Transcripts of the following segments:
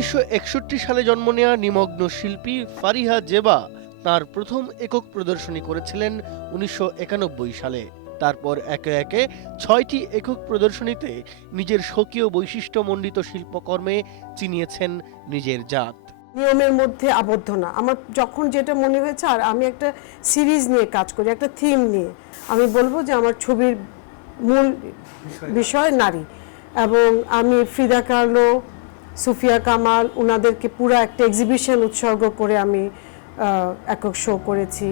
উনিশশো সালে জন্ম নেওয়া নিমগ্ন শিল্পী ফারিহা জেবা তার প্রথম একক প্রদর্শনী করেছিলেন উনিশশো একানব্বই সালে। তারপর একে একে ছয়টি একক প্রদর্শনীতে নিজের স্বকীয় বৈশিষ্ট্যমণ্ডিত শিল্পকর্মে চিনিয়েছেন নিজের জাত। নিয়মের মধ্যে আবদ্ধ না। আমার যখন যেটা মনে হয়েছে, আর আমি একটা সিরিজ নিয়ে কাজ করি, একটা থিম নিয়ে, আমি বলব যে আমার ছবির মূল বিষয় নারী। এবং আমি ফ্রিদা কার্লো সুফিয়া কামাল ওনাদেরকে পুরো একটা এক্সিবিশন উৎসর্গ করে আমি একক শো করেছি।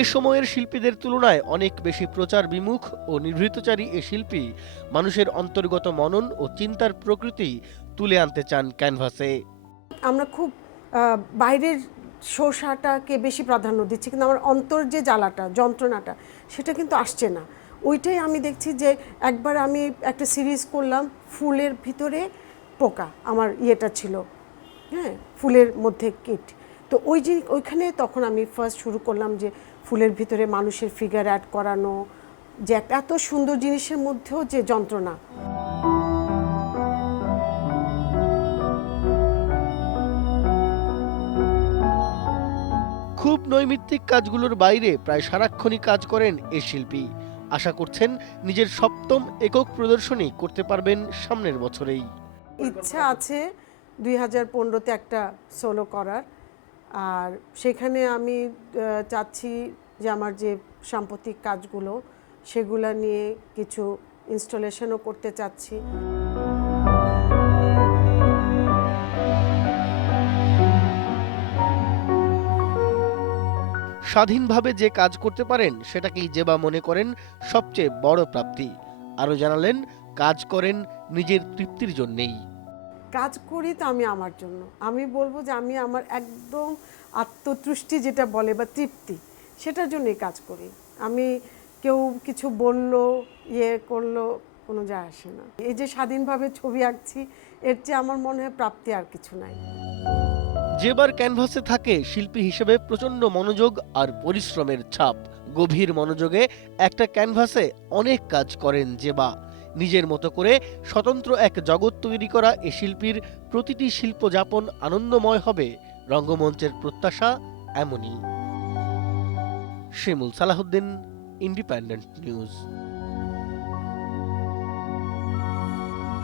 এ সময়ের শিল্পীদের তুলনায় অনেক বেশি প্রচার বিমুখ ও নিভৃতচারী এ শিল্পী। মানুষের অন্তর্গত মনন ও চিন্তার প্রকৃতি তুলে আনতে চান ক্যানভাসে? আমরা খুব বাইরের শোষাটাকে বেশি প্রাধান্য দিচ্ছি, কিন্তু আমার অন্তর যে জ্বালাটা, যন্ত্রণাটা, সেটা কিন্তু আসছে না। ওইটাই আমি দেখছি যে একবার আমি একটা সিরিজ করলাম, ফুলের ভিতরে পোকা, আমার ইয়েটা ছিল হ্যাঁ ফুলের মধ্যে কিট। তো ওই যে, ওইখানে তখন আমি ফার্স্ট শুরু করলাম যে ফুলের ভিতরে মানুষের ফিগার অ্যাড করানো, যে একটা এত সুন্দর জিনিসের মধ্যেও যে যন্ত্রণা খুব নৈমিত্তিক কাজগুলোর বাইরে প্রায় সারাক্ষণই কাজ করেন এ শিল্পী। আশা করছেন নিজের সপ্তম একক প্রদর্শনী করতে পারবেন সামনের বছরেই। ইচ্ছা আছে দুই হাজার পনেরোতে একটা সোলো করার। আর সেখানে আমি চাচ্ছি যে আমার যে সাম্প্রতিক কাজগুলো, সেগুলো নিয়ে কিছু ইনস্টলেশনও করতে চাচ্ছি। স্বাধীনভাবে যে কাজ করতে পারেন, সেটাকেই জেবা মনে করেন সবচেয়ে বড় প্রাপ্তি। আরও জানালেন, কাজ করেন নিজের তৃপ্তির জন্যেই। কাজ করি তো আমি আমার জন্য। আমি বলব যে আমি আমার একদম আত্মতুষ্টি যেটা বলে বা তৃপ্তি, সেটার জন্যই কাজ করি। আমি কেউ কিছু বলল ইয়ে করল, কোনো যায় আসে না। এই যে স্বাধীনভাবে ছবি আঁকছি, এর চেয়ে আমার মনে হয় প্রাপ্তি আর কিছু নাই। যেবার ক্যানভাসে থাকে শিল্পী হিসেবে প্রচণ্ড মনোযোগ আর পরিশ্রমের ছাপ। গভীর মনোযোগে একটা ক্যানভাসে অনেক কাজ করেন জেবা। নিজের মতো করে স্বতন্ত্র এক জগৎ তৈরি করা এ শিল্পীর প্রতিটি শিল্প যাপন আনন্দময় হবে। রঙ্গমঞ্চের প্রত্যাশা এমনই। শিমুল সালাহুদ্দিন ইন্ডিপেন্ডেন্ট নিউজ